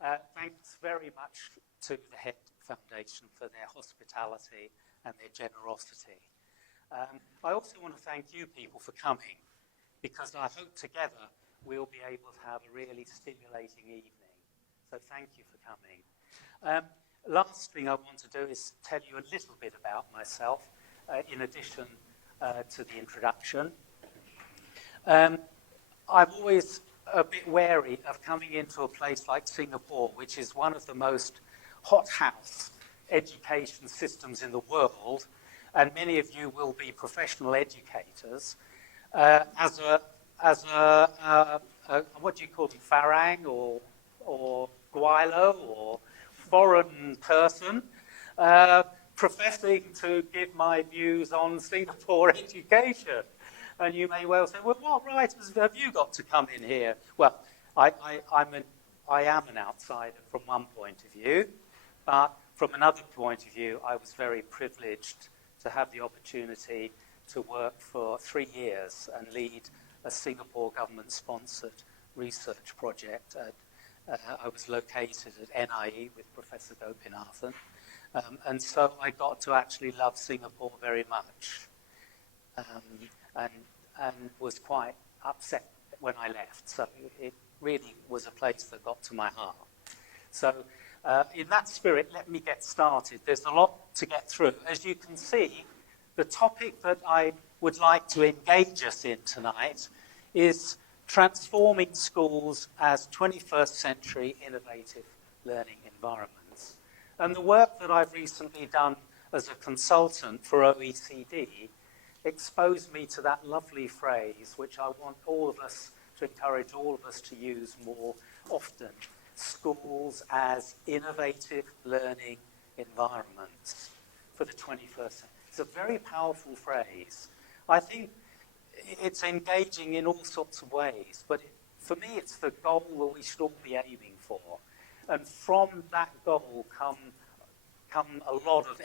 Thanks very much to the Head Foundation for their hospitality and their generosity. I also want to thank you people for coming, because I hope together we'll be able to have a really stimulating evening. So thank you for coming. Last thing I want to do is tell you a little bit about myself, in addition to the introduction. I'm always a bit wary of coming into a place like Singapore, which is one of the most hothouse education systems in the world, and many of you will be professional educators, as a what do you call them, farang or guilo or foreign person, professing to give my views on Singapore education. And you may well say, well, what right have you got to come in here? Well, I am an outsider from one point of view, but from another point of view, I was very privileged to have the opportunity to work for 3 years and lead a Singapore government-sponsored research project. I was located at NIE with Professor Gopinathan, and so I got to actually love Singapore very much. And was quite upset when I left. So it really was a place that got to my heart. So in that spirit, let me get started. There's a lot to get through. As you can see, the topic that I would like to engage us in tonight is transforming schools as 21st century innovative learning environments. And the work that I've recently done as a consultant for OECD exposed me to that lovely phrase, which I want all of us to encourage all of us to use more often: schools as innovative learning environments for the 21st century. It's a very powerful phrase. I think it's engaging in all sorts of ways, but for me it's the goal that we should all be aiming for. And from that goal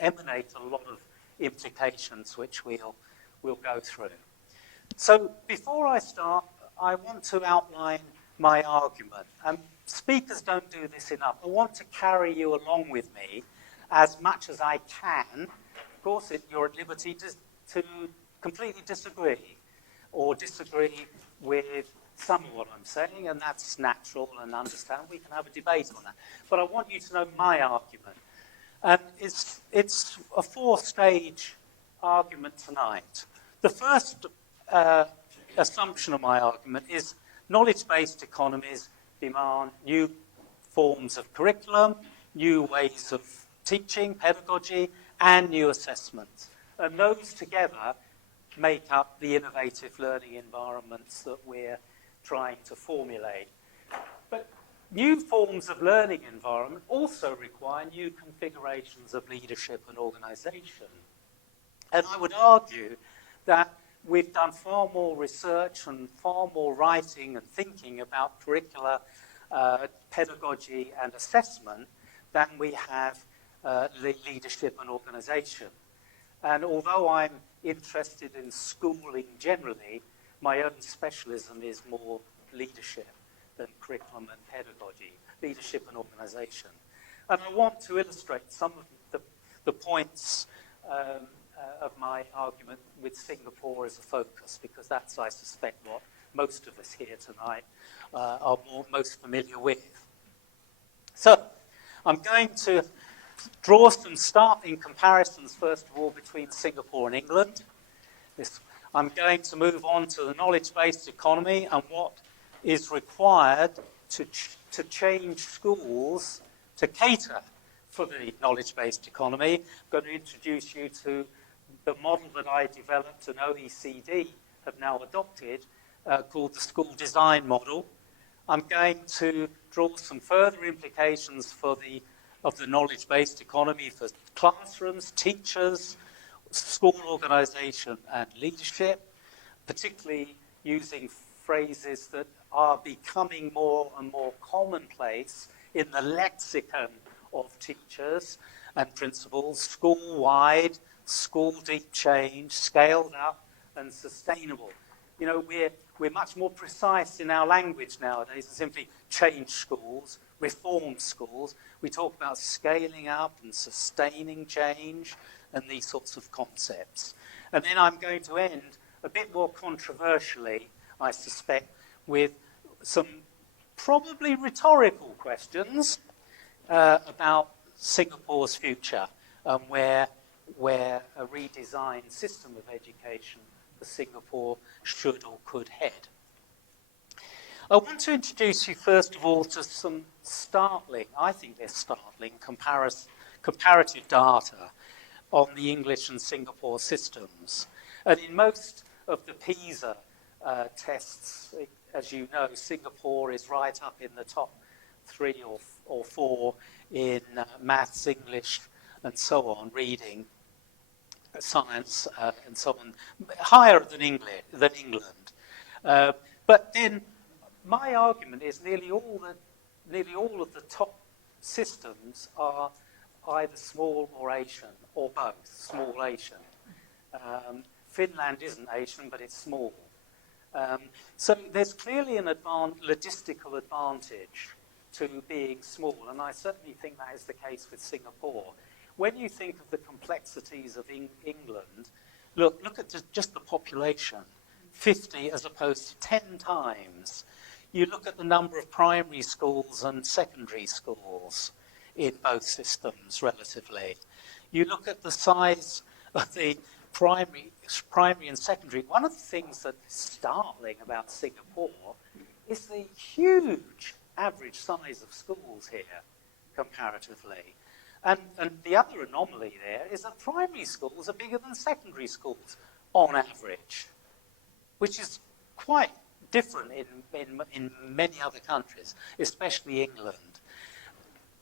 emanate a lot of implications which we'll go through. So before I start, I want to outline my argument. And speakers don't do this enough. I want to carry you along with me as much as I can. Of course, you're at liberty to completely disagree or disagree with some of what I'm saying, and that's natural and understand. We can have a debate on that. But I want you to know my argument. And it's a 4-stage argument tonight. The first assumption of my argument is knowledge-based economies demand new forms of curriculum, new ways of teaching, pedagogy, and new assessments. And those together make up the innovative learning environments that we're trying to formulate. But new forms of learning environment also require new configurations of leadership and organization. And I would argue that we've done far more research and far more writing and thinking about curricula, pedagogy and assessment than we have leadership and organization. And although I'm interested in schooling generally, my own specialism is more leadership than curriculum and pedagogy, leadership and organization. And I want to illustrate some of the points of my argument with Singapore as a focus, because that's, I suspect, what most of us here tonight are most familiar with. So I'm going to draw some starting comparisons, first of all, between Singapore and England. I'm going to move on to the knowledge-based economy and what is required to change schools to cater for the knowledge-based economy. I'm going to introduce you to the model that I developed and OECD have now adopted, called the school design model. I'm going to draw some further implications of the knowledge-based economy for classrooms, teachers, school organization and leadership, particularly using phrases that are becoming more and more commonplace in the lexicon of teachers and principals: school-wide, school deep change, scaled up and sustainable. You know, we're much more precise in our language nowadays than simply change schools. reform schools. We talk about scaling up and sustaining change and these sorts of concepts. And then I'm going to end a bit more controversially, I suspect, with some probably rhetorical questions about Singapore's future and where a redesigned system of education for Singapore should or could head. I want to introduce you first of all to some startling, I think they're startling, comparative data on the English and Singapore systems. And in most of the PISA tests, as you know, Singapore is right up in the top 3 or 4 in maths, English, and so on, reading, science, and so on, higher than England. But then my argument is nearly all of the top systems are either small or Asian, or both, small Asian. Finland isn't Asian, but it's small. So there's clearly an logistical advantage to being small, and I certainly think that is the case with Singapore. When you think of the complexities of England, look at just the population, 50 as opposed to 10 times. You look at the number of primary schools and secondary schools in both systems relatively. You look at the size of the primary and secondary. One of the things that's startling about Singapore is the huge average size of schools here comparatively. And the other anomaly there is that primary schools are bigger than secondary schools on average, which is quite different in many other countries, especially England.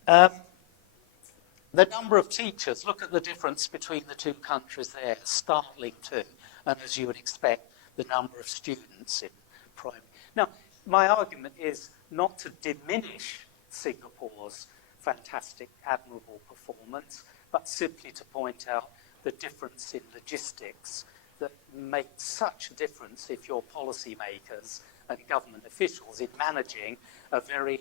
The number of teachers, look at the difference between the two countries there, startling too. And as you would expect, the number of students in primary. Now, my argument is not to diminish Singapore's fantastic, admirable performance, but simply to point out the difference in logistics that make such a difference if you're policymakers and government officials in managing a very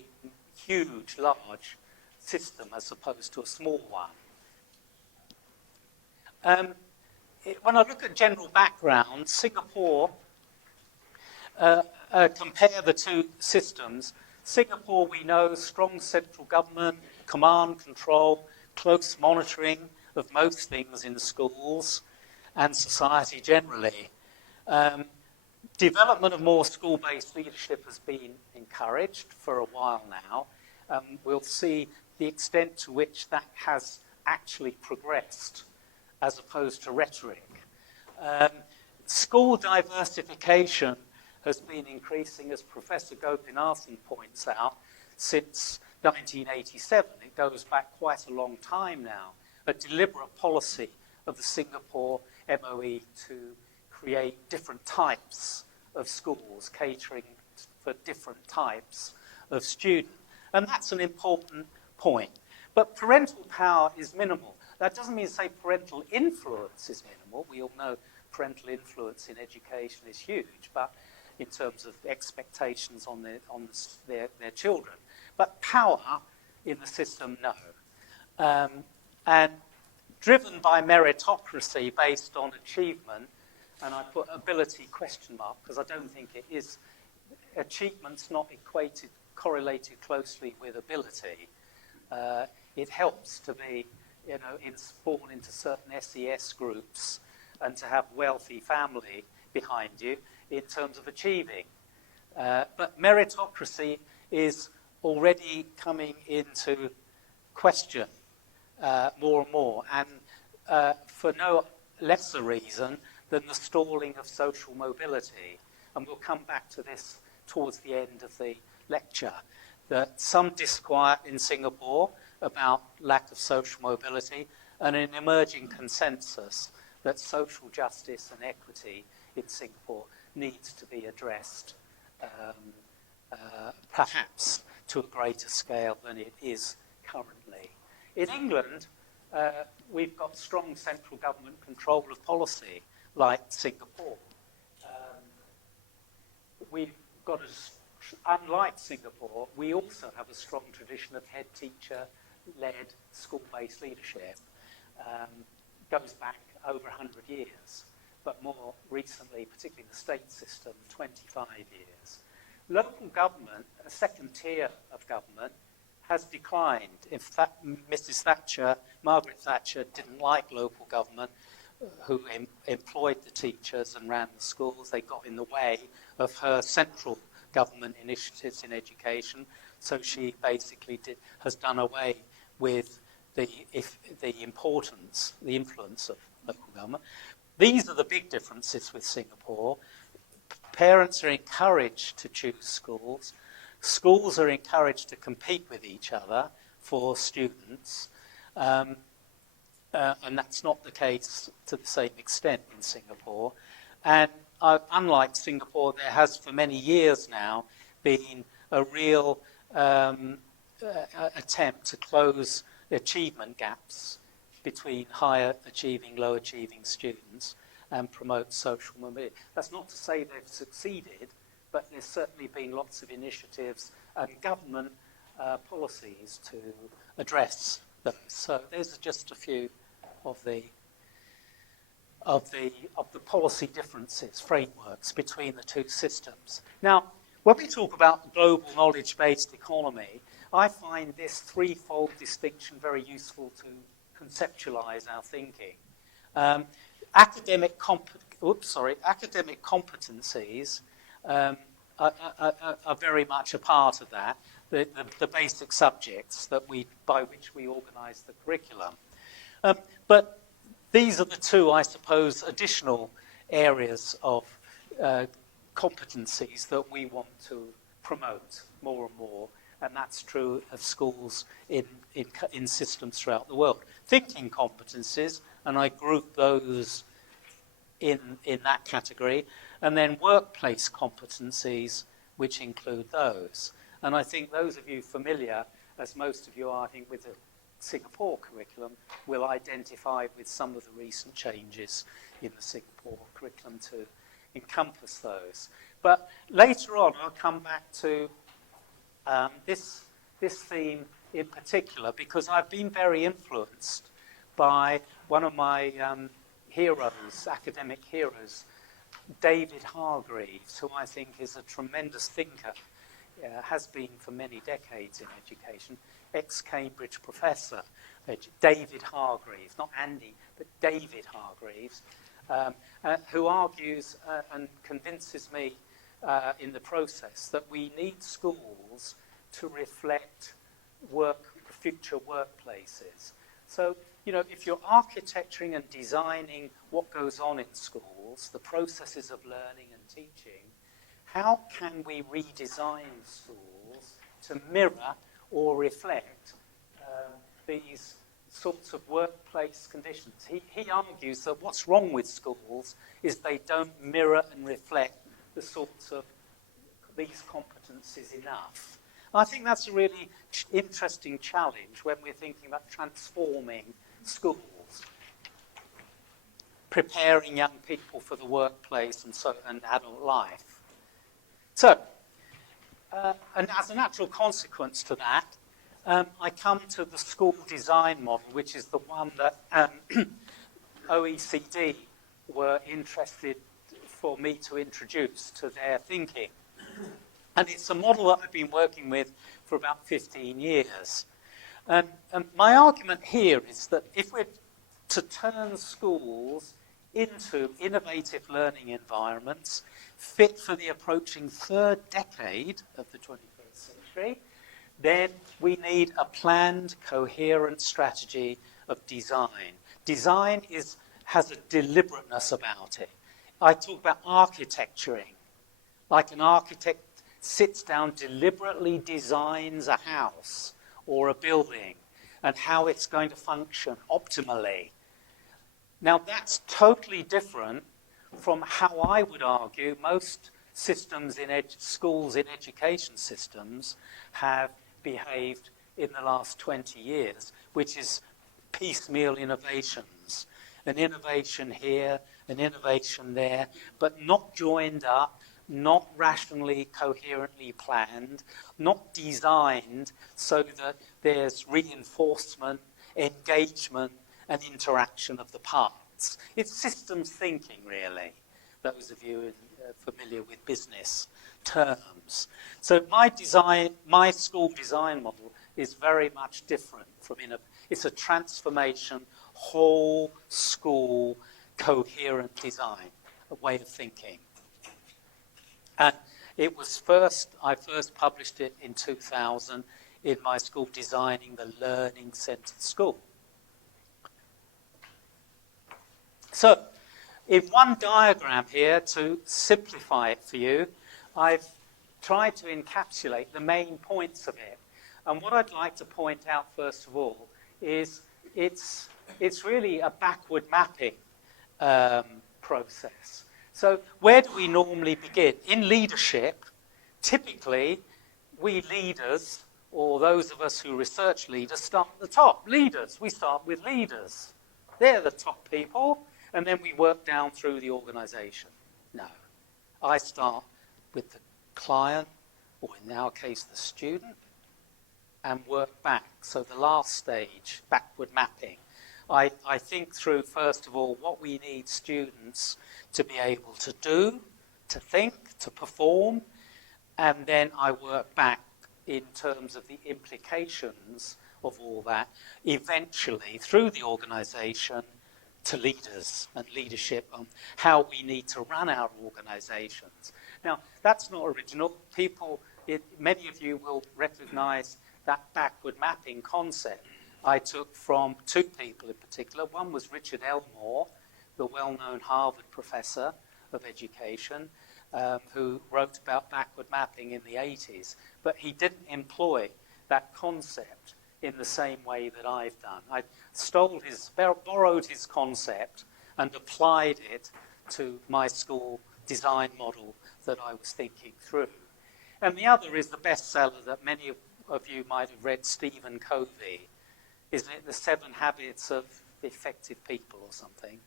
huge, large system as opposed to a small one. When I look at general background, Singapore, compare the two systems. Singapore, we know, strong central government, command, control, close monitoring of most things in schools and society generally. Development of more school-based leadership has been encouraged for a while now. We'll see the extent to which that has actually progressed as opposed to rhetoric. School diversification has been increasing, as Professor Gopinathan points out, since 1987. It goes back quite a long time now. A deliberate policy of the Singapore MOE to create different types of schools, catering for different types of student. And that's an important point. But parental power is minimal. That doesn't mean to say parental influence is minimal. We all know parental influence in education is huge, but in terms of expectations on their children. But power in the system, no. And driven by meritocracy based on achievement, and I put ability question mark because I don't think it is, achievement's not correlated closely with ability. It helps to be, born into certain SES groups and to have wealthy family behind you in terms of achieving. But meritocracy is already coming into question more and more, and for no lesser reason than the stalling of social mobility. And we'll come back to this towards the end of the lecture, that some disquiet in Singapore about lack of social mobility and an emerging consensus that social justice and equity in Singapore needs to be addressed, perhaps to a greater scale than it is currently. In England, we've got strong central government control of policy, like Singapore. We've got a unlike Singapore, we also have a strong tradition of head teacher-led school-based leadership. Goes back over 100 years, but more recently, particularly the state system, 25 years. Local government, a second tier of government, has declined. In fact, Margaret Thatcher, didn't like local government, who employed the teachers and ran the schools. They got in the way of her central government initiatives in education, so she basically has done away with the influence of local government. These are the big differences with Singapore. Parents are encouraged to choose schools. Schools are encouraged to compete with each other for students. And that's not the case to the same extent in Singapore. And unlike Singapore, there has for many years now been a real attempt to close achievement gaps between higher achieving, low achieving students and promote social mobility. That's not to say they've succeeded, but there's certainly been lots of initiatives and government policies to address those. So those are just a few of the policy differences, frameworks between the two systems. Now, when we talk about the global knowledge-based economy, I find this threefold distinction very useful to conceptualize our thinking. Academic competencies are very much a part of that, the basic subjects by which we organize the curriculum. But these are the two, I suppose, additional areas of competencies that we want to promote more and more, and that's true of schools in systems throughout the world. Thinking competencies, and I group those in that category, and then workplace competencies, which include those. And I think those of you familiar, as most of you are, I think, with the Singapore curriculum, will identify with some of the recent changes in the Singapore curriculum to encompass those. But later on, I'll come back to this theme in particular, because I've been very influenced by one of my heroes, academic heroes, David Hargreaves, who I think is a tremendous thinker, has been for many decades in education, ex-Cambridge professor, David Hargreaves, not Andy, but David Hargreaves, who argues and convinces me in the process that we need schools to reflect future workplaces. So, if you're architecturing and designing what goes on in schools, the processes of learning and teaching, how can we redesign schools to mirror or reflect these sorts of workplace conditions? He argues that what's wrong with schools is they don't mirror and reflect the sorts of these competencies enough. I think that's a really interesting challenge when we're thinking about transforming schools, preparing young people for the workplace and adult life. So, and as a natural consequence to that, I come to the school design model, which is the one that OECD were interested for me to introduce to their thinking. And it's a model that I've been working with for about 15 years. And my argument here is that if we're to turn schools into innovative learning environments fit for the approaching third decade of the 21st century, then we need a planned, coherent strategy of design. Design has a deliberateness about it. I talk about architecturing, like an architect sits down, deliberately designs a house or a building and how it's going to function optimally. Now, that's totally different from how I would argue most systems in schools in education systems have behaved in the last 20 years, which is piecemeal innovations. An innovation here, an innovation there, but not joined up not rationally, coherently planned, not designed so that there's reinforcement, engagement, and interaction of the parts. It's systems thinking, really, those of you familiar with business terms. So my school design model is very much different from it's a transformation, whole school, coherent design, a way of thinking. And I first published it in 2000 in my school, Designing the Learning Centred School. So, in one diagram here, to simplify it for you, I've tried to encapsulate the main points of it. And what I'd like to point out, first of all, is it's really a backward mapping process. So where do we normally begin? In leadership, typically, we leaders, or those of us who research leaders, start at the top. Leaders, we start with leaders. They're the top people, and then we work down through the organisation. No. I start with the client, or in our case, the student, and work back. So the last stage, backward mapping. I think through, first of all, what we need students to be able to do, to think, to perform, and then I work back in terms of the implications of all that, eventually through the organisation to leaders and leadership on how we need to run our organisations. Now, that's not original. Many of you will recognise that backward mapping concept I took from two people in particular. One was Richard Elmore, the well-known Harvard professor of education, who wrote about backward mapping in the 80s, but he didn't employ that concept in the same way that I've done. I borrowed his concept and applied it to my school design model that I was thinking through. And the other is the bestseller that many of you might have read, Stephen Covey. Isn't it The 7 Habits of Effective People or something?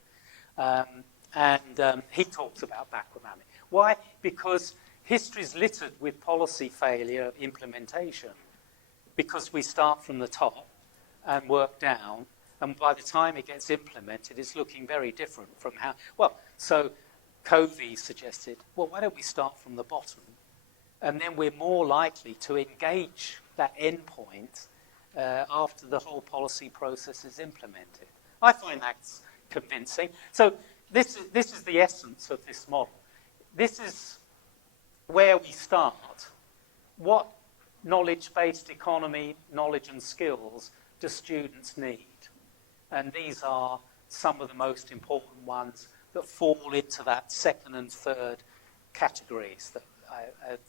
He talks about backward mapping. Why? Because history's littered with policy failure implementation. Because we start from the top and work down, and by the time it gets implemented, it's looking very different from how... Well, so Covey suggested, well, why don't we start from the bottom? And then we're more likely to engage that endpoint after the whole policy process is implemented. I find that's convincing. So this is the essence of this model. This is where we start. What knowledge-based economy, knowledge and skills do students need? And these are some of the most important ones that fall into that second and third categories that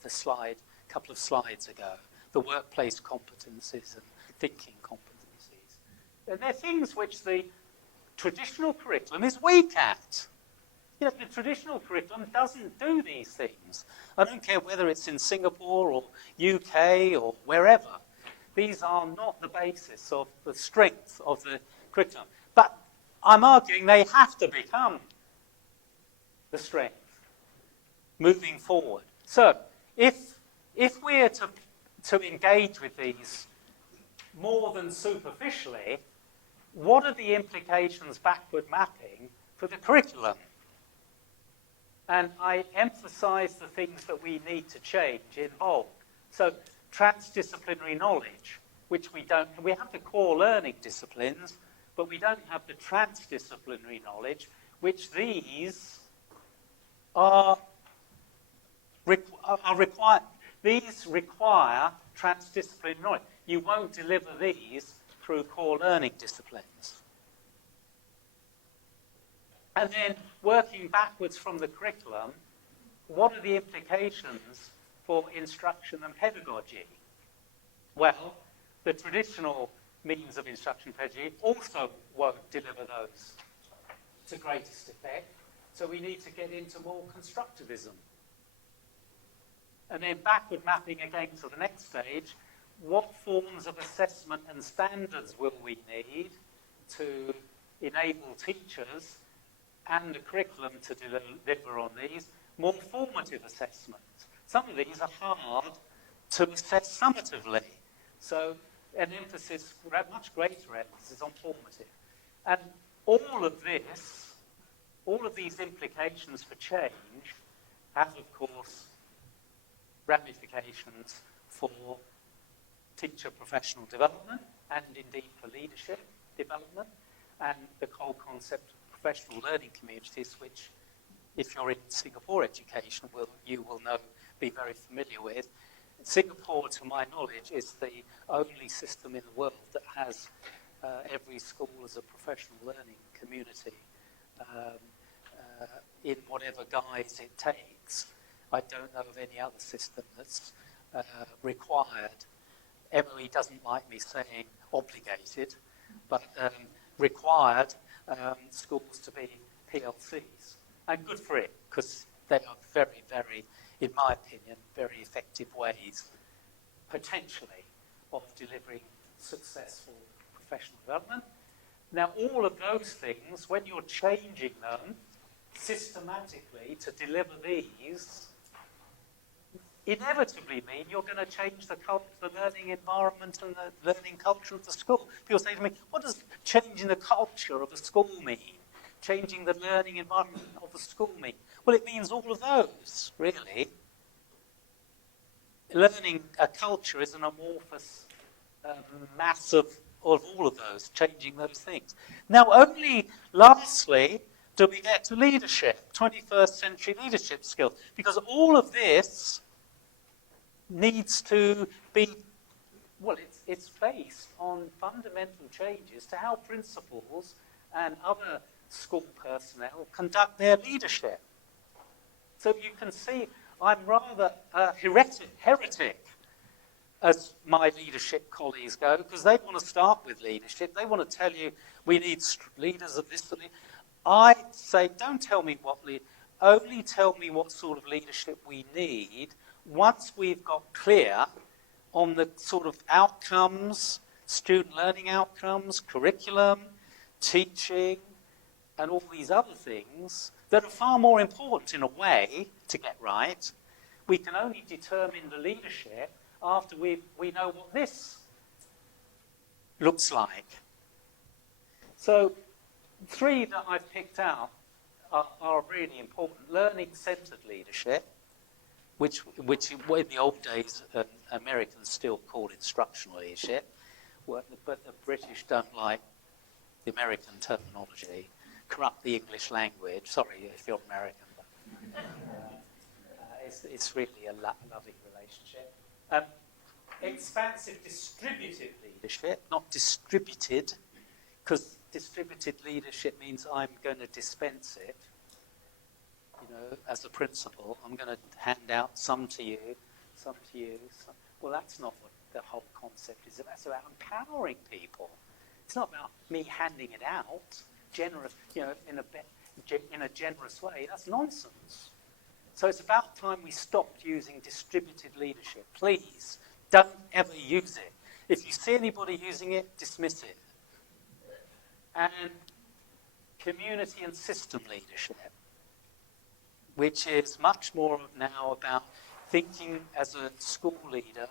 the slide, a couple of slides ago, the workplace competencies and thinking competencies. And they're things which the traditional curriculum is weak at. You know, the traditional curriculum doesn't do these things. I don't care whether it's in Singapore or UK or wherever. These are not the basis of the strength of the curriculum. But I'm arguing they have to become the strength moving forward. So, if we're to engage with these more than superficially, what are the implications backward mapping for the curriculum? And I emphasize the things that we need to change involved. So, transdisciplinary knowledge, which we have the core learning disciplines, but we don't have the transdisciplinary knowledge, which these are required. These require transdisciplinary knowledge. You won't deliver these through core learning disciplines. And then working backwards from the curriculum, what are the implications for instruction and pedagogy? Well, the traditional means of instruction and pedagogy also won't deliver those to greatest effect. So we need to get into more constructivism. And then backward mapping again to the next stage, what forms of assessment and standards will we need to enable teachers and the curriculum to deliver on these? more formative assessments. Some of these are hard to assess summatively. So an emphasis, much greater emphasis on formative. And all of these implications for change have, of course, ramifications for teacher professional development and indeed for leadership development and the whole concept of professional learning communities, which, if you're in Singapore education, you will be very familiar with. Singapore, to my knowledge, is the only system in the world that has every school as a professional learning community in whatever guise it takes. I don't know of any other system that's required. Emily doesn't like me saying obligated, but required schools to be PLCs. And good for it, because they are very, very, in my opinion, very effective ways, potentially, of delivering successful professional development. Now, all of those things, when you're changing them systematically to deliver these, inevitably mean you're going to change the learning environment and the learning culture of the school. People say to me, what does changing the culture of a school mean? Changing the learning environment of the school mean? Well, it means all of those, really. Learning a culture is an amorphous mass of all of those, changing those things. Now, only lastly do we get to leadership, 21st century leadership skills, because all of this needs to be, well, it's based on fundamental changes to how principals and other school personnel conduct their leadership. So you can see I'm rather a heretic, as my leadership colleagues go, because they want to start with leadership. They want to tell you we need leaders of this. I say, don't tell me what only tell me what sort of leadership we need once we've got clear on the sort of outcomes, student learning outcomes, curriculum, teaching, and all these other things that are far more important in a way to get right. We can only determine the leadership after we know what this looks like. So 3 that I've picked out are really important. Learning-centered leadership, which in the old days Americans still called instructional leadership, but the British don't like the American terminology, corrupt the English language. Sorry if you're American, but it's really a loving relationship. Expansive distributed leadership, not distributed, because distributed leadership means I'm going to dispense it. You know, as a principal, I'm going to hand out some to you, some to you. Some. Well, that's not what the whole concept is about. It's about empowering people. It's not about me handing it out, generous, you know, in a generous way. That's nonsense. So it's about time we stopped using distributed leadership. Please, don't ever use it. If you see anybody using it, dismiss it. And community and system leadership, which is much more now about thinking as a school leader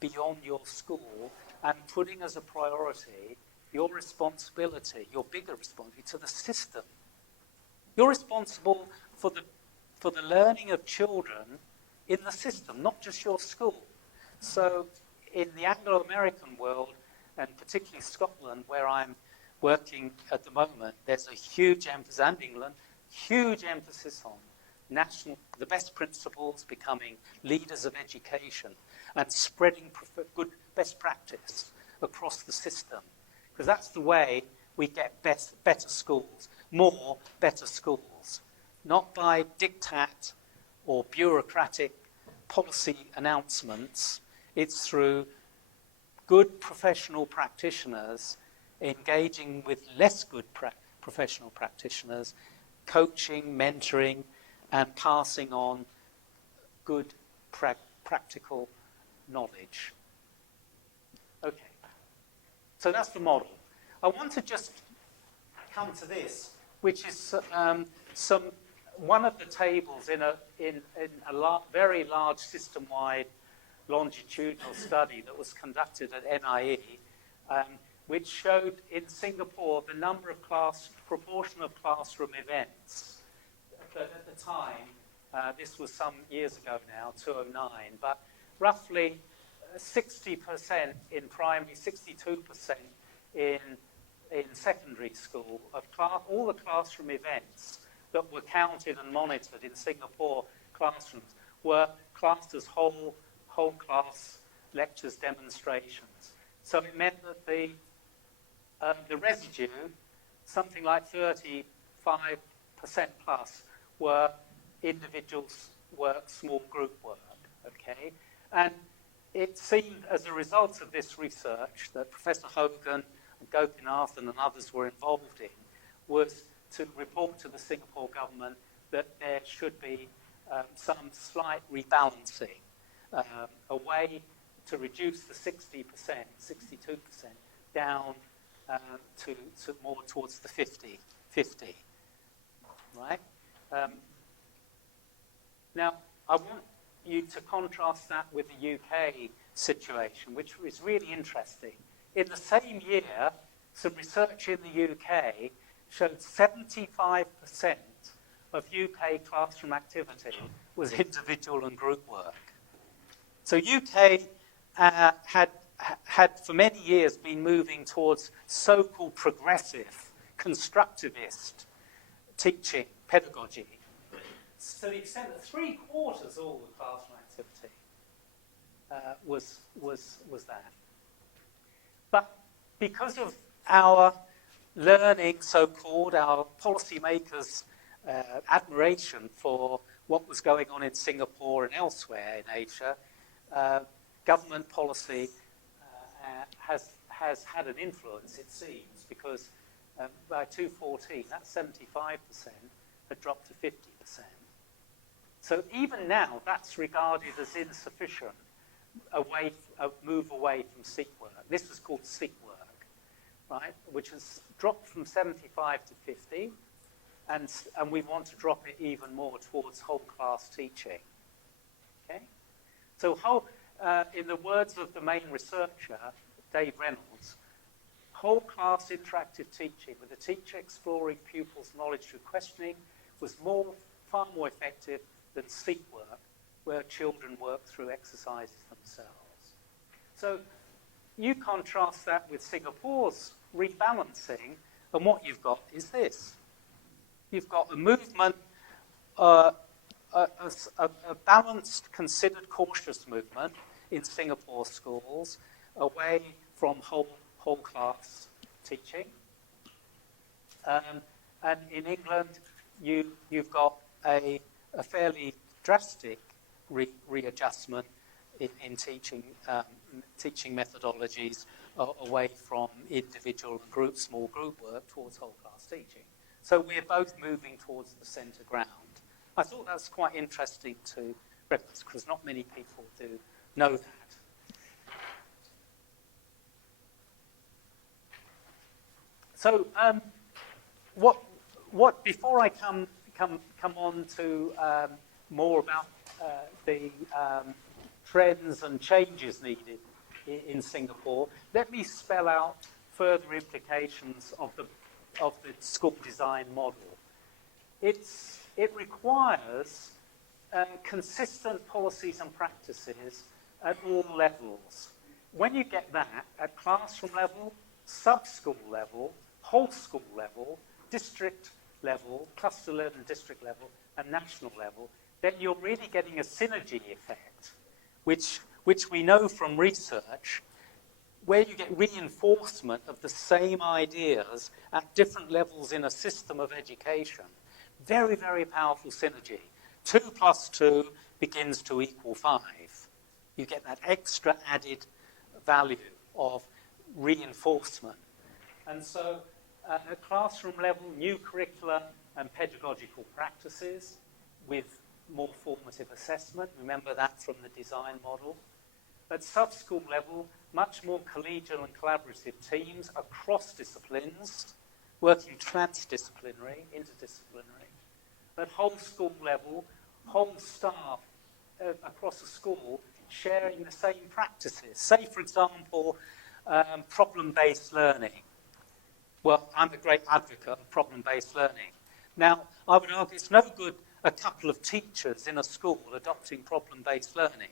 beyond your school and putting as a priority your responsibility, your bigger responsibility to the system. You're responsible for the learning of children in the system, not just your school. So in the Anglo-American world, and particularly Scotland, where I'm working at the moment, there's a huge emphasis, and England, huge emphasis on the best principles becoming leaders of education and spreading good best practice across the system. Because that's the way we get better schools, more better schools. Not by diktat or bureaucratic policy announcements. It's through good professional practitioners engaging with less good professional practitioners, coaching, mentoring, and passing on good practical knowledge. Okay, so that's the model. I want to just come to this, which is some one of the tables in a very large system-wide longitudinal study that was conducted at NIE, which showed in Singapore the number of proportion of classroom events. But at the time, this was some years ago now, 2009, but roughly 60% in primary, 62% in secondary school of all the classroom events that were counted and monitored in Singapore classrooms were classed as whole class lectures, demonstrations. So it meant that the residue, something like 35% plus, were individuals work, small group work, okay? And it seemed, as a result of this research that Professor Hogan, Gopinathan and others were involved in, was to report to the Singapore government that there should be some slight rebalancing, a way to reduce the 60%, 62% down to more towards the 50, right? Now, I want you to contrast that with the UK situation, which is really interesting. In the same year, some research in the UK showed 75% of UK classroom activity was individual and group work. So UK had for many years been moving towards so-called progressive, constructivist teaching, pedagogy, to the extent that 3/4 all the classroom activity was that. But because of our learning, so-called, our policymakers' admiration for what was going on in Singapore and elsewhere in Asia, government policy has had an influence, it seems, because by 2014, that 75% had dropped to 50%. So even now, that's regarded as insufficient, a move away from seek work. This was called seek work, right, which has dropped from 75 to 50, and we want to drop it even more towards whole class teaching. Okay? So in the words of the main researcher, Dave Reynolds, whole class interactive teaching with the teacher exploring pupils' knowledge through questioning was far more effective than seek work, where children work through exercises themselves. So you contrast that with Singapore's rebalancing, and what you've got is this. You've got a movement, a balanced, considered, cautious movement in Singapore schools away from whole class teaching. And in England, you've got a fairly drastic readjustment in teaching methodologies away from individual group, small group work towards whole class teaching. So we're both moving towards the centre ground. I thought that's quite interesting to reference because not many people do know that. So what before I come on to more about the trends and changes needed in Singapore, let me spell out further implications of the school design model. It requires consistent policies and practices at all levels. When you get that at classroom level, sub-school level, whole school level, district level, cluster level, district level, and national level, then you're really getting a synergy effect, which we know from research, where you get reinforcement of the same ideas at different levels in a system of education. Very, very powerful synergy. 2 + 2 begins to equal 5. You get that extra added value of reinforcement. And so at classroom level, new curricula and pedagogical practices with more formative assessment. Remember that from the design model. At sub-school level, much more collegial and collaborative teams across disciplines, working transdisciplinary, interdisciplinary, at whole school level, whole staff across the school sharing the same practices. Say, for example, problem-based learning. Well, I'm a great advocate of problem-based learning. Now, I would argue it's no good a couple of teachers in a school adopting problem-based learning.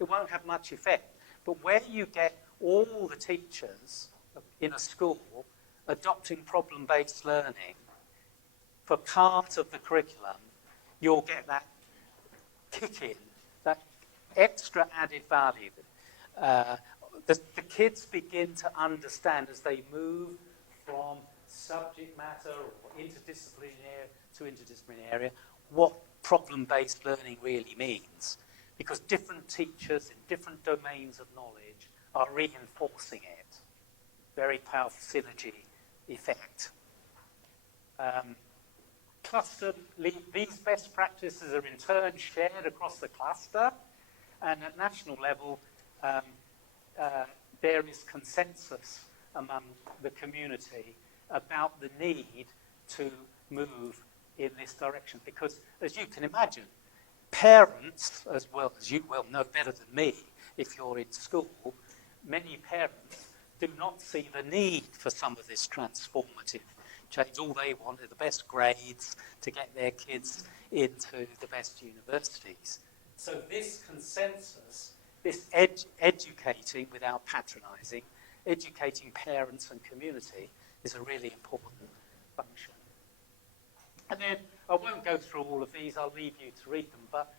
It won't have much effect. But where you get all the teachers in a school adopting problem-based learning for part of the curriculum, you'll get that kick in, that extra added value. The kids begin to understand as they move from subject matter or interdisciplinary to interdisciplinary area what problem-based learning really means. Because different teachers in different domains of knowledge are reinforcing it. Very powerful synergy effect. These best practices are in turn shared across the cluster, and at national level, there is consensus among the community about the need to move in this direction. Because, as you can imagine, parents, as well as you well know better than me, if you're in school, many parents do not see the need for some of this transformative change. All they want are the best grades to get their kids into the best universities. So this consensus, this educating without patronising, educating parents and community is a really important function. And then, I won't go through all of these, I'll leave you to read them, but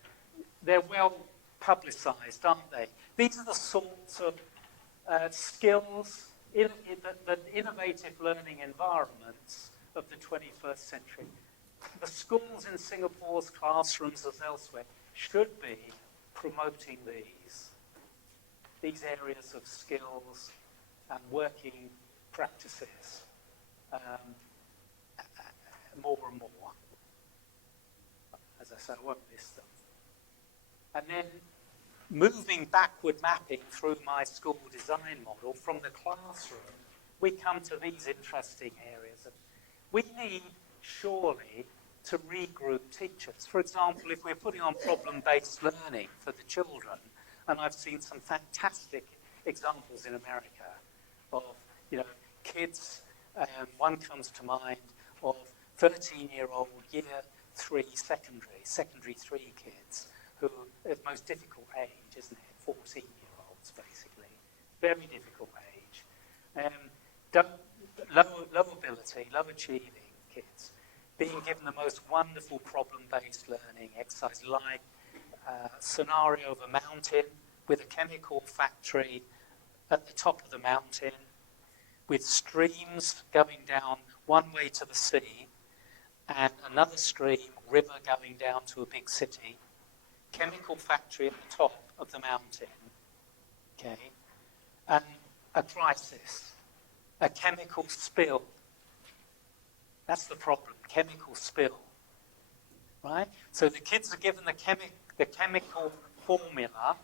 they're well publicised, aren't they? These are the sorts of skills, the innovative learning environments of the 21st century. The schools in Singapore's classrooms, as elsewhere, should be promoting these areas of skills and working practices more and more. As I said, I won't list them. And then moving backward mapping through my school design model from the classroom, we come to these interesting areas. We need, surely, to regroup teachers. For example, if we're putting on problem-based learning for the children, and I've seen some fantastic examples in America of, kids, one comes to mind of 13-year-old year 3 secondary 3 kids, who, it's the most difficult age, isn't it? 14-year-olds, basically. Very difficult age. Low ability, low achieving kids, being given the most wonderful problem-based learning exercise, like a scenario of a mountain with a chemical factory at the top of the mountain, with streams going down one way to the sea, and another stream, river, going down to a big city. Chemical factory at the top of the mountain, okay, and a crisis, a chemical spill. That's the problem, chemical spill, right? So the kids are given the chemical formula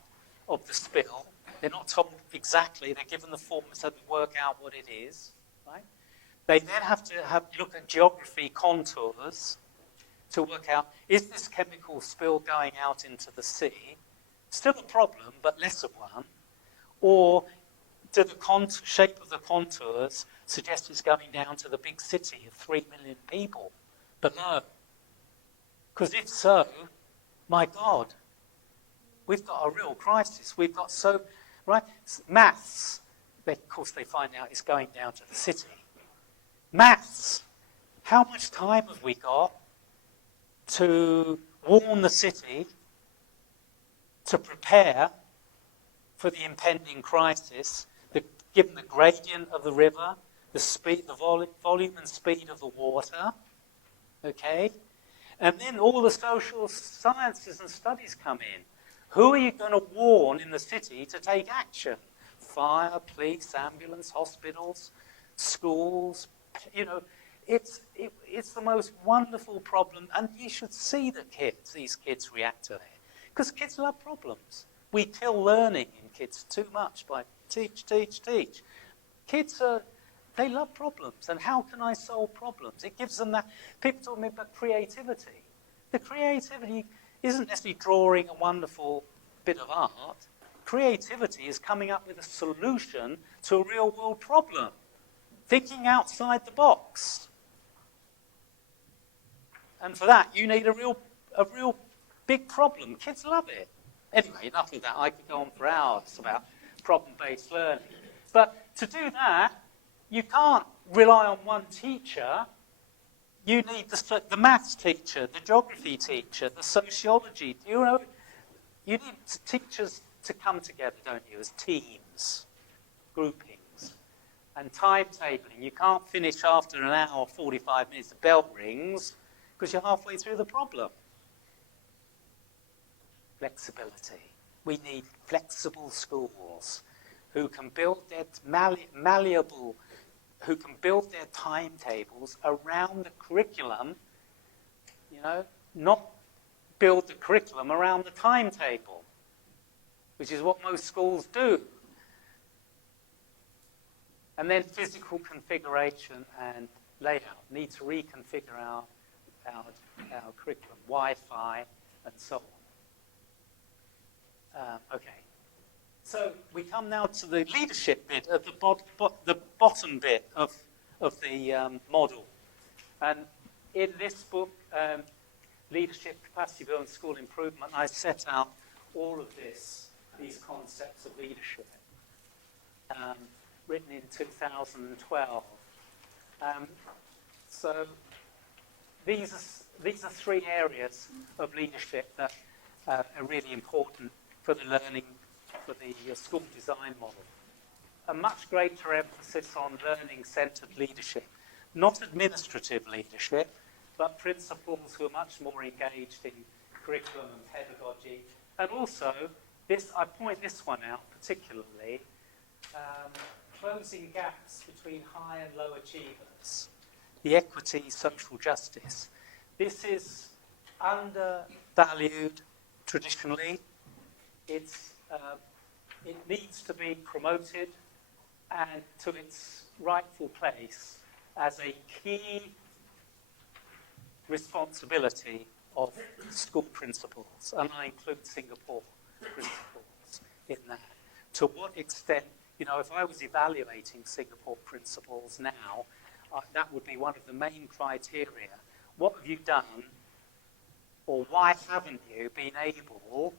of the spill. They're not told exactly, they're given the formula so they work out what it is, right? They then have to look at geography contours to work out, is this chemical spill going out into the sea? Still a problem, but less of one. Or do the shape of the contours suggest it's going down to the big city of 3 million people below? Because if so, my God, we've got a real crisis. We've got right? Maths, of course they find out it's going down to the city. Maths, how much time have we got to warn the city, to prepare for the impending crisis, given the gradient of the river, the speed, the volume and speed of the water, okay? And then all the social sciences and studies come in. Who are you going to warn in the city to take action? Fire, police, ambulance, hospitals, schools, it's the most wonderful problem, and you should see these kids react to it. Because kids love problems. We kill learning in kids too much by teach. Kids they love problems, and how can I solve problems? It gives them that. People talk to me about creativity. The creativity isn't necessarily drawing a wonderful bit of art. Creativity is coming up with a solution to a real-world problem, thinking outside the box. And for that, you need a real big problem. Kids love it. Anyway, enough of that. I could go on for hours about problem-based learning. But to do that, you can't rely on one teacher. You need the maths teacher, the geography teacher, the sociology. You need teachers to come together, don't you, as teams, groupings, and timetabling. You can't finish after an hour or 45 minutes, the bell rings, because you're halfway through the problem. Flexibility. We need flexible schools who can build their malleable, who can build their timetables around the curriculum, not build the curriculum around the timetable, which is what most schools do. And then physical configuration and layout. Need to reconfigure our curriculum, Wi-Fi, and so on. Okay. So we come now to the leadership bit at the bottom bit of the model. And in this book, Leadership, Capacity Building, School Improvement, I set out all of these concepts of leadership, written in 2012. So these are three areas of leadership that are really important for the learning, for the school design model. A much greater emphasis on learning-centered leadership, not administrative leadership, but principals who are much more engaged in curriculum and pedagogy. And also, I point this one out particularly, closing gaps between high and low achievers, the equity, social justice. This is undervalued traditionally. It needs to be promoted and to its rightful place as a key responsibility of school principals, and I include Singapore principals in that. To what extent, if I was evaluating Singapore principals now, that would be one of the main criteria. What have you done, or why haven't you been able?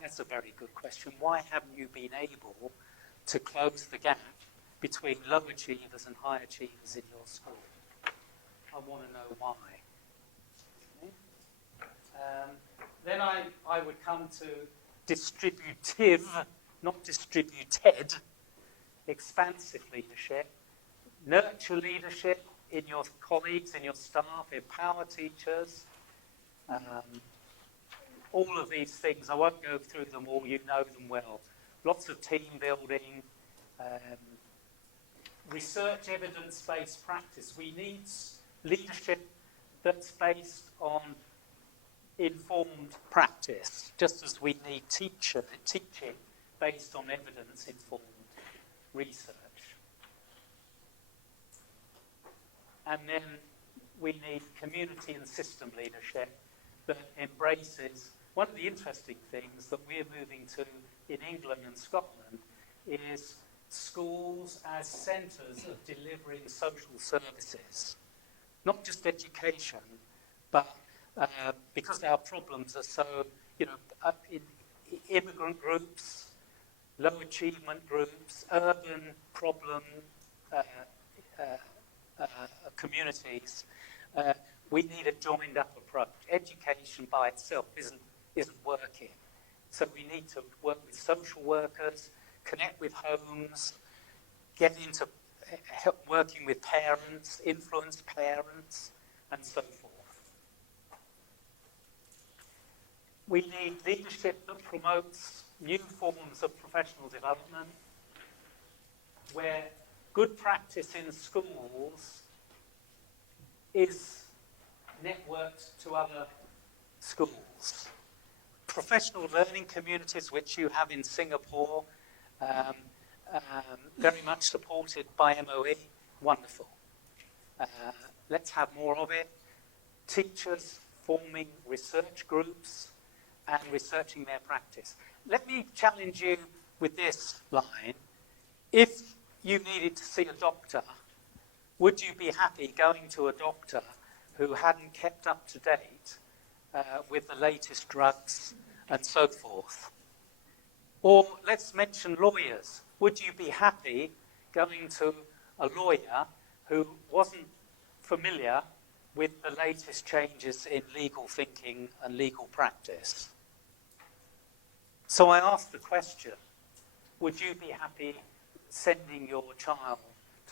That's a very good question. Why haven't you been able to close the gap between low achievers and high achievers in your school? I want to know why. Okay. Then I would come to distributive, not distributed, expansive leadership. Nurture leadership in your colleagues, in your staff, empower teachers. All of these things, I won't go through them all, you know them well. Lots of team building, research evidence-based practice. We need leadership that's based on informed practice, just as we need teaching based on evidence-informed research. And then we need community and system leadership that embraces. One of the interesting things that we're moving to in England and Scotland is schools as centres of delivering social services. Not just education, but because our problems are so, immigrant groups, low achievement groups, urban problem communities, we need a joined up approach. Education by itself isn't working. So we need to work with social workers, connect with homes, get into help working with parents, influence parents, and so forth. We need leadership that promotes new forms of professional development, where good practice in schools is networked to other schools. Professional learning communities, which you have in Singapore, very much supported by MOE, wonderful. Let's have more of it. Teachers forming research groups and researching their practice. Let me challenge you with this line. If you needed to see a doctor, would you be happy going to a doctor who hadn't kept up to date with the latest drugs and so forth? Or let's mention lawyers. Would you be happy going to a lawyer who wasn't familiar with the latest changes in legal thinking and legal practice? So I asked the question, would you be happy sending your child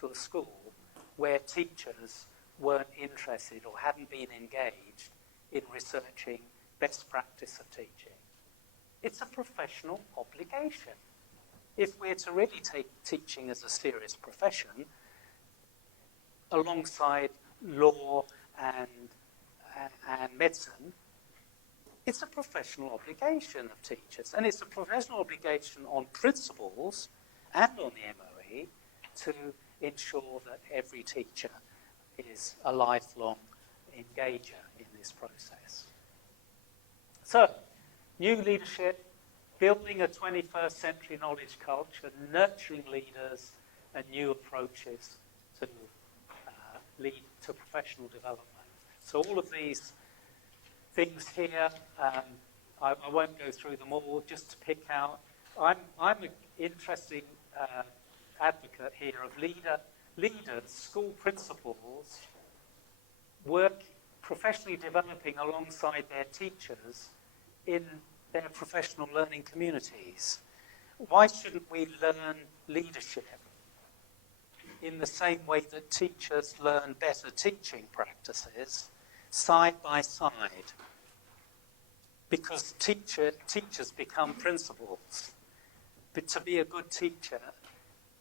to a school where teachers weren't interested or hadn't been engaged in researching best practice of teaching? It's a professional obligation. If we're to really take teaching as a serious profession, alongside law and medicine, it's a professional obligation of teachers. And it's a professional obligation on principals and on the MOE to ensure that every teacher is a lifelong engager in this process. So, new leadership, building a 21st century knowledge culture, nurturing leaders and new approaches to lead to professional development. So all of these things here, I won't go through them all, just to pick out. I'm an interesting advocate here of leaders, school principals, work professionally developing alongside their teachers in their professional learning communities. Why shouldn't we learn leadership in the same way that teachers learn better teaching practices, side by side? Because teachers become principals. But to be a good teacher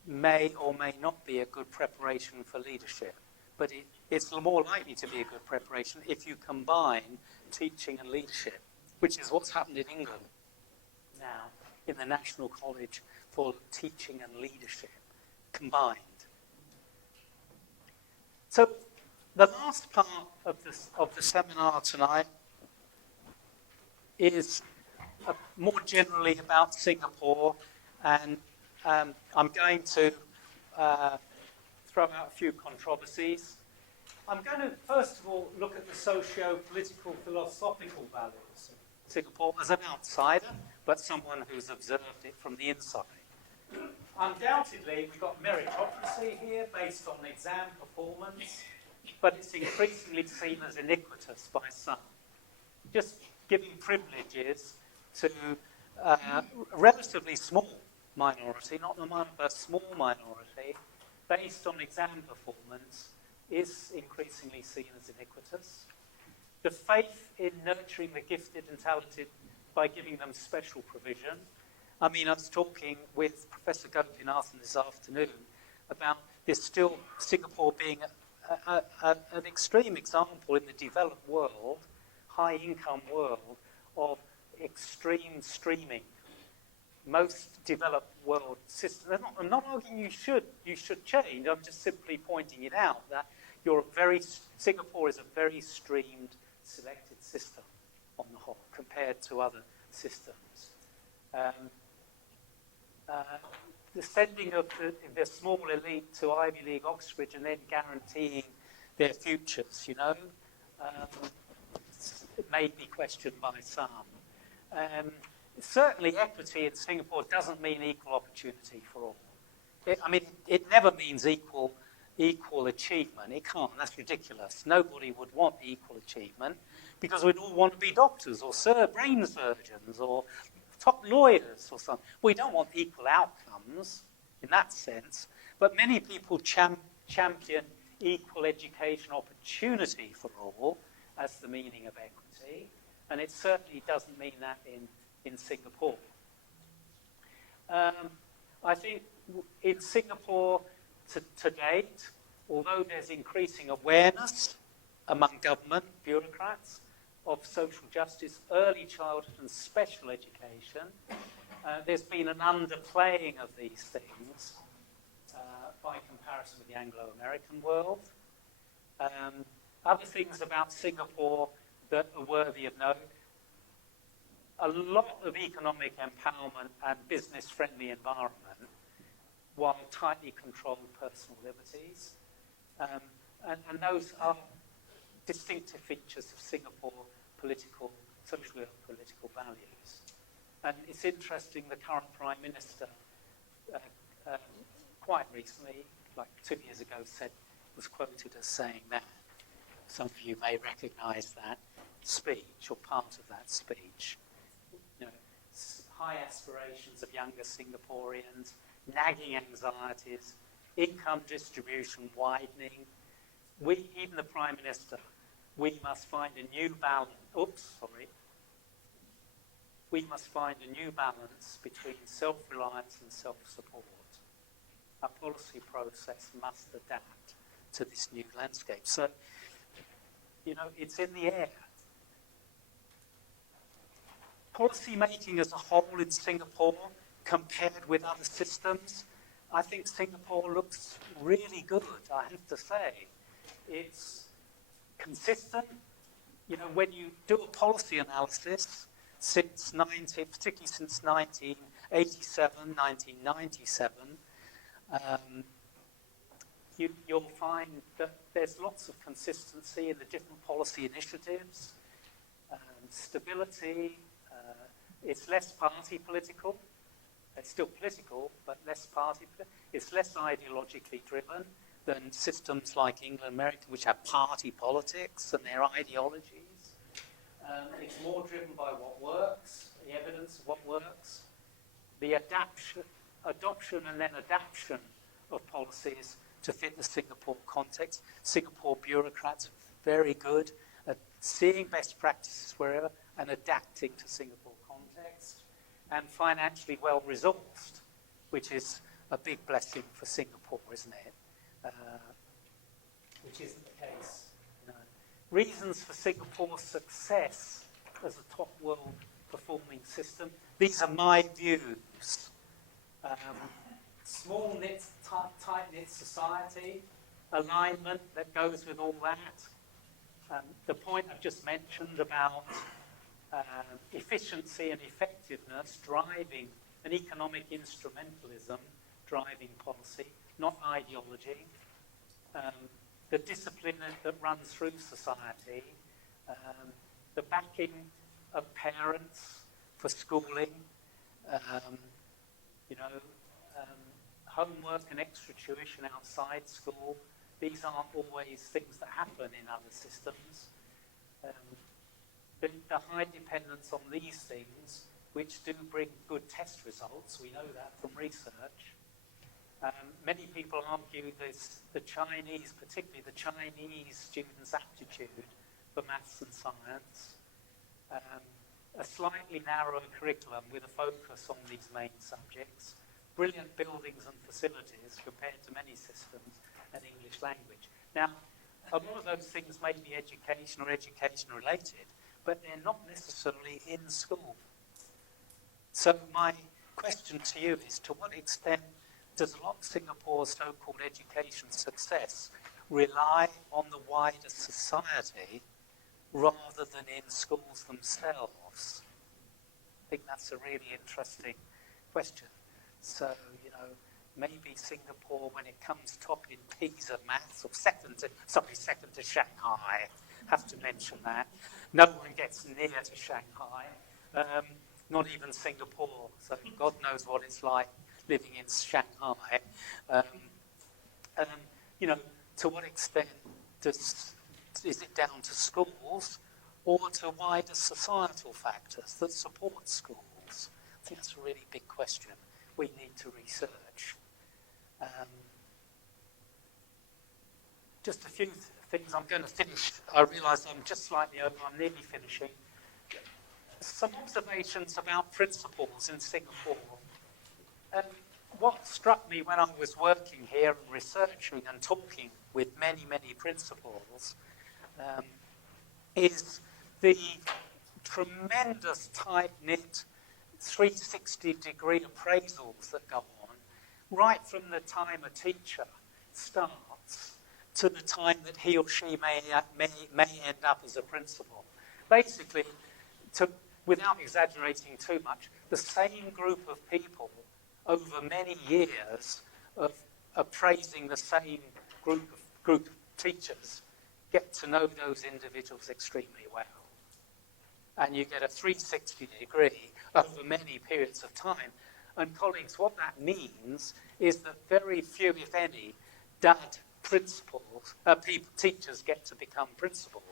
may or may not be a good preparation for leadership. But it's more likely to be a good preparation if you combine teaching and leadership, which is what's happened in England now in the National College for Teaching and Leadership combined. So the last part of the seminar tonight is more generally about Singapore, and I'm going to throw out a few controversies. I'm going to first of all look at the socio-political philosophical values of Singapore as an outsider, but someone who's observed it from the inside. Undoubtedly, we've got meritocracy here based on exam performance, but it's increasingly seen as iniquitous by some. Just giving privileges to a relatively small minority, not a minority, but a small minority, based on exam performance, is increasingly seen as iniquitous. The faith in nurturing the gifted and talented by giving them special provision. I mean, I was talking with Professor Gopinathan this afternoon about this still Singapore being an extreme example in the developed world, high-income world, of extreme streaming. Most developed world systems. I'm not arguing you should change. I'm just simply pointing it out that Singapore is a very streamed, selected system on the whole compared to other systems. The sending of the small elite to Ivy League, Oxford, and then guaranteeing their futures, it may be questioned by some. Certainly equity in Singapore doesn't mean equal opportunity for all. It never means equal achievement. It can't. That's ridiculous. Nobody would want equal achievement because we'd all want to be doctors or brain surgeons or top lawyers or something. We don't want equal outcomes in that sense, but many people champion equal education opportunity for all as the meaning of equity, and it certainly doesn't mean that in Singapore. I think in Singapore to date, although there's increasing awareness among government bureaucrats of social justice, early childhood and special education, there's been an underplaying of these things by comparison with the Anglo-American world. Other things about Singapore that are worthy of note. A lot of economic empowerment and business-friendly environment, while tightly controlled personal liberties. And those are distinctive features of Singapore social political values. And it's interesting, the current Prime Minister quite recently, like 2 years ago, was quoted as saying that. Some of you may recognise that speech or part of that speech. You know, high aspirations of younger Singaporeans, nagging anxieties, income distribution widening. Even the Prime Minister, we must find a new balance. We must find a new balance between self-reliance and self-support. Our policy process must adapt to this new landscape. So, you know, it's in the air. Policy making as a whole in Singapore, compared with other systems, I think Singapore looks really good, I have to say. It's consistent. You know, when you do a policy analysis, particularly since 1987, 1997, you'll find that there's lots of consistency in the different policy initiatives, stability. It's less party political. It's still political, but less party. It's less ideologically driven than systems like England and America, which have party politics and their ideologies. It's more driven by what works, the evidence of what works, the adoption and then adaptation of policies to fit the Singapore context. Singapore bureaucrats are very good at seeing best practices wherever and adapting to Singapore context, and financially well resourced, which is a big blessing for Singapore, isn't it? Which isn't the case. No. Reasons for Singapore's success as a top world performing system. These are my views. Small knit, tight-knit society, alignment that goes with all that. The point I've just mentioned about efficiency and effectiveness driving an economic instrumentalism, driving policy, not ideology. The discipline that runs through society, the backing of parents for schooling, homework and extra tuition outside school. These aren't always things that happen in other systems. The high dependence on these things, which do bring good test results, we know that from research. Many people argue the Chinese, particularly the Chinese students' aptitude for maths and science, a slightly narrower curriculum with a focus on these main subjects, brilliant buildings and facilities compared to many systems, and English language. Now, a lot of those things may be education or education related, but they're not necessarily in school. So my question to you is, to what extent does a lot of Singapore's so-called education success rely on the wider society rather than in schools themselves? I think that's a really interesting question. So, maybe Singapore, when it comes top in PISA maths, or second to Shanghai, have to mention that. No one gets near to Shanghai, not even Singapore, so God knows what it's like living in Shanghai. To what extent is it down to schools or to wider societal factors that support schools? I think that's a really big question we need to research. Just a few things. I'm going to finish. I realise I'm just slightly over. I'm nearly finishing. Some observations about principles in Singapore. What struck me when I was working here and researching and talking with many, many principals is the tremendous tight-knit 360-degree appraisals that go on, right from the time a teacher starts to the time that he or she may end up as a principal. basically, without exaggerating too much, the same group of people over many years of appraising the same group of teachers get to know those individuals extremely well. And you get a 360 degree over many periods of time. And colleagues, what that means is that very few, if any, teachers get to become principal.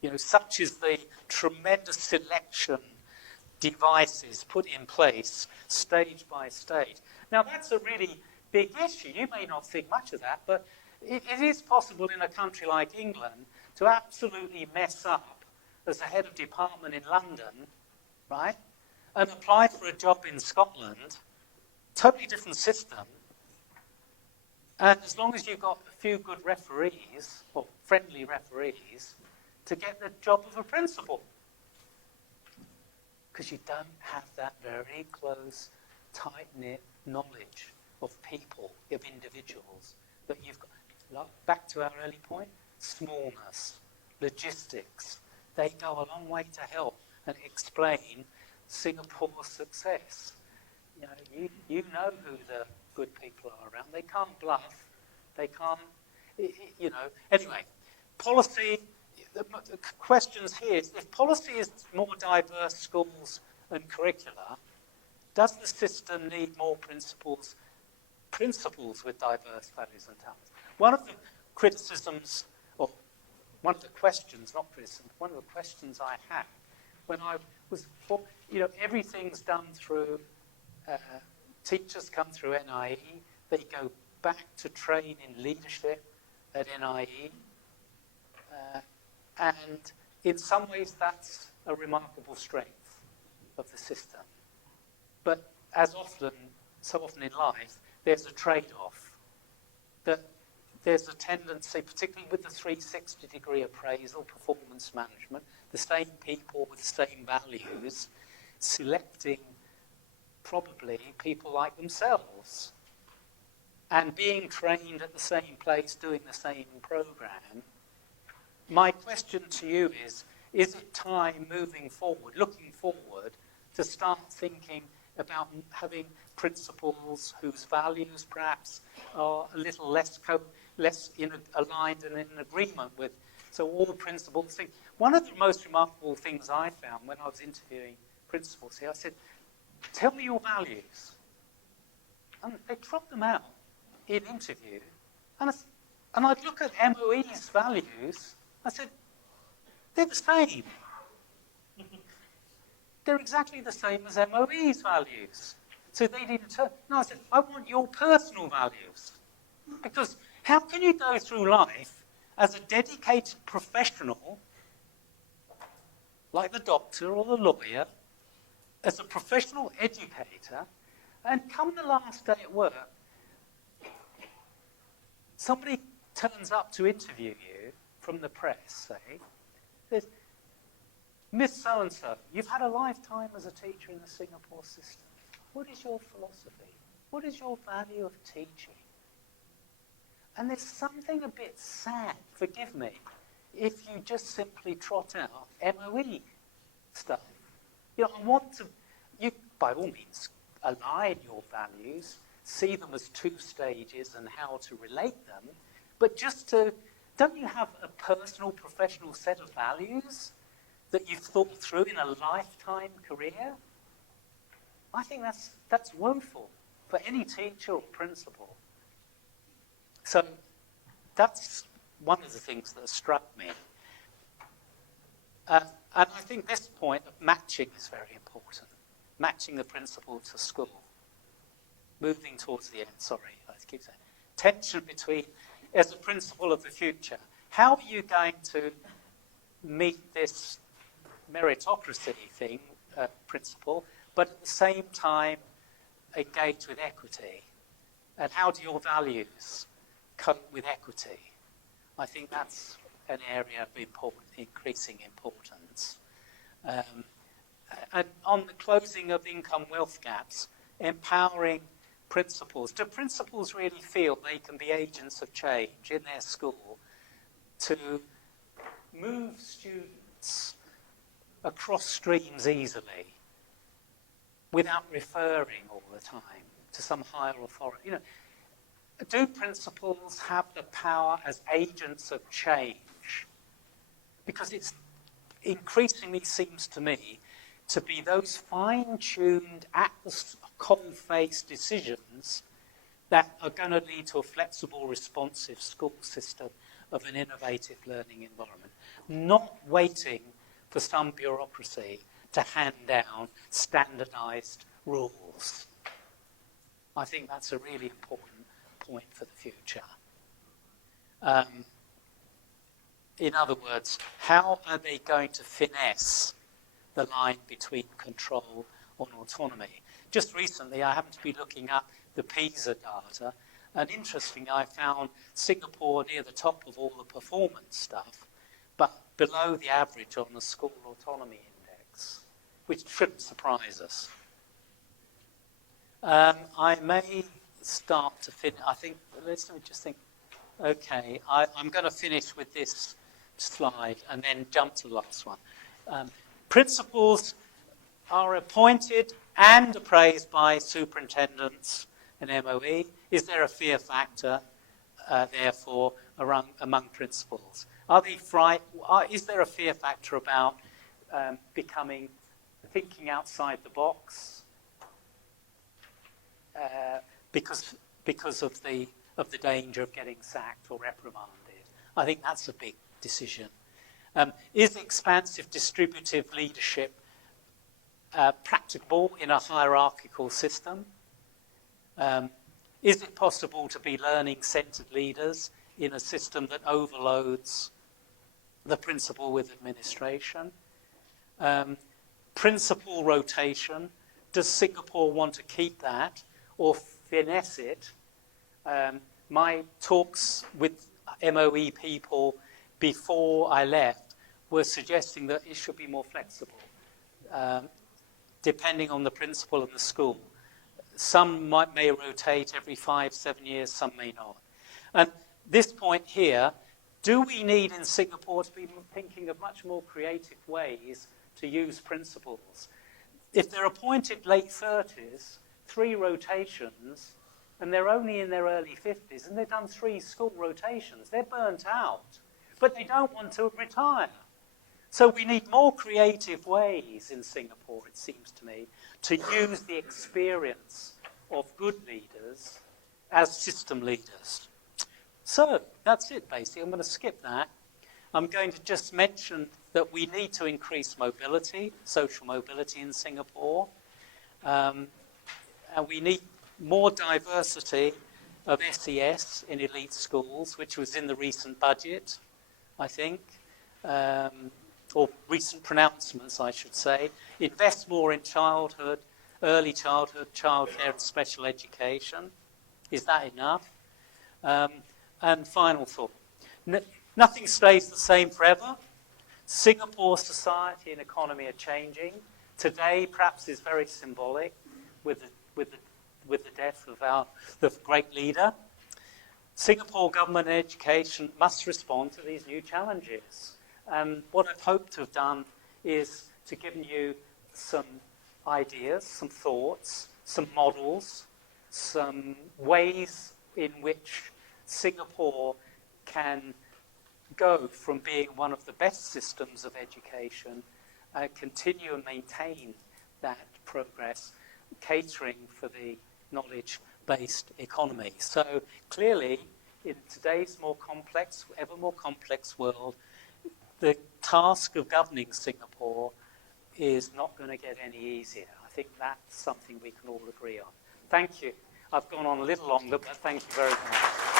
You know, such is the tremendous selection devices put in place stage by stage. Now, that's a really big issue. You may not think much of that, but it is possible in a country like England to absolutely mess up as a head of department in London, right, and apply for a job in Scotland, totally different system, and as long as you've got a few good referees, or friendly referees, to get the job of a principal. Because you don't have that very close, tight-knit knowledge of people, of individuals, that you've got. Back to our early point, smallness, logistics, they go a long way to help and explain Singapore's success. You know, you know who the good people are around. They can't bluff. They can't, you know. Anyway, policy, the questions here is, if policy is more diverse schools and curricula, does the system need more principals with diverse values and talents? One of the criticisms, or one of the questions, not criticism, one of the questions I had when I was, you know, everything's done through, teachers come through NIE, they go back to train in leadership at NIE, and in some ways that's a remarkable strength of the system. But as often, so often in life, there's a trade-off. That there's a tendency, particularly with the 360-degree appraisal, performance management, the same people with the same values, selecting probably people like themselves, and being trained at the same place, doing the same program. My question to you is it time moving forward, looking forward, to start thinking about having principals whose values perhaps are a little less aligned and in agreement with, so all the principals think. One of the most remarkable things I found when I was interviewing principals here, I said, tell me your values. And they dropped them out in interview. And I'd look at MOE's values, I said, they're the same. They're exactly the same as MOE's values. So they didn't turn. No, I said, I want your personal values. Because how can you go through life as a dedicated professional, like the doctor or the lawyer, as a professional educator, and come the last day at work, somebody turns up to interview you from the press, say, says, Miss So-and-so, you've had a lifetime as a teacher in the Singapore system. What is your philosophy? What is your value of teaching? And there's something a bit sad, forgive me, if you just simply trot out MOE stuff. You know, I want to, you by all means align your values, see them as two stages and how to relate them, but just to, don't you have a personal, professional set of values that you've thought through in a lifetime career? I think that's woeful for any teacher or principal. So that's one of the things that struck me. And I think this point of matching is very important. Matching the principal to school. Moving towards the end, sorry, I keep saying. Tension between, as a principal of the future, how are you going to meet this meritocracy thing, principle, but at the same time engage with equity? And how do your values cope with equity? I think that's an area of increasing importance. And on the closing of income wealth gaps, empowering principals. Do principals really feel they can be agents of change in their school to move students across streams easily without referring all the time to some higher authority? You know, do principals have the power as agents of change? Because it increasingly seems to me to be those fine-tuned, at the coal-face decisions that are going to lead to a flexible, responsive school system of an innovative learning environment, not waiting for some bureaucracy to hand down standardized rules. I think that's a really important point for the future. In other words, how are they going to finesse the line between control and autonomy? Just recently, I happened to be looking up the PISA data, and interestingly, I found Singapore near the top of all the performance stuff, but below the average on the school autonomy index, which shouldn't surprise us. I may start to finish. I think, let me just think. Okay, I'm going to finish with this slide and then jump to the last one. Principals are appointed and appraised by superintendents and MOE. Is there a fear factor, therefore, among principals? Is there a fear factor about thinking outside the box because of the danger of getting sacked or reprimanded? I think that's a big decision. Is expansive distributive leadership practicable in a hierarchical system? Is it possible to be learning-centered leaders in a system that overloads the principal with administration? Principal rotation, does Singapore want to keep that or finesse it? My talks with MOE people before I left were suggesting that it should be more flexible, depending on the principal and the school. Some may rotate every 5-7 years, some may not. And this point here, do we need in Singapore to be thinking of much more creative ways to use principals? If they're appointed late 30s, 3 rotations, and they're only in their early 50s, and they've done 3 school rotations, they're burnt out. But they don't want to retire. So we need more creative ways in Singapore, it seems to me, to use the experience of good leaders as system leaders. So that's it, basically. I'm going to skip that. I'm going to just mention that we need to increase mobility, social mobility in Singapore. And we need more diversity of SES in elite schools, which was in the recent budget, I think. Or recent pronouncements, I should say. Invest more in childhood, early childhood, childcare and special education. Is that enough? And final thought. Nothing stays the same forever. Singapore society and economy are changing. Today, perhaps, is very symbolic with the death of the great leader. Singapore government and education must respond to these new challenges. And what I've hoped to have done is to give you some ideas, some thoughts, some models, some ways in which Singapore can go from being one of the best systems of education, continue and maintain that progress, catering for the knowledge-based economy. So clearly, in today's ever more complex world, the task of governing Singapore is not going to get any easier. I think that's something we can all agree on. Thank you. I've gone on a little longer, but thank you very much.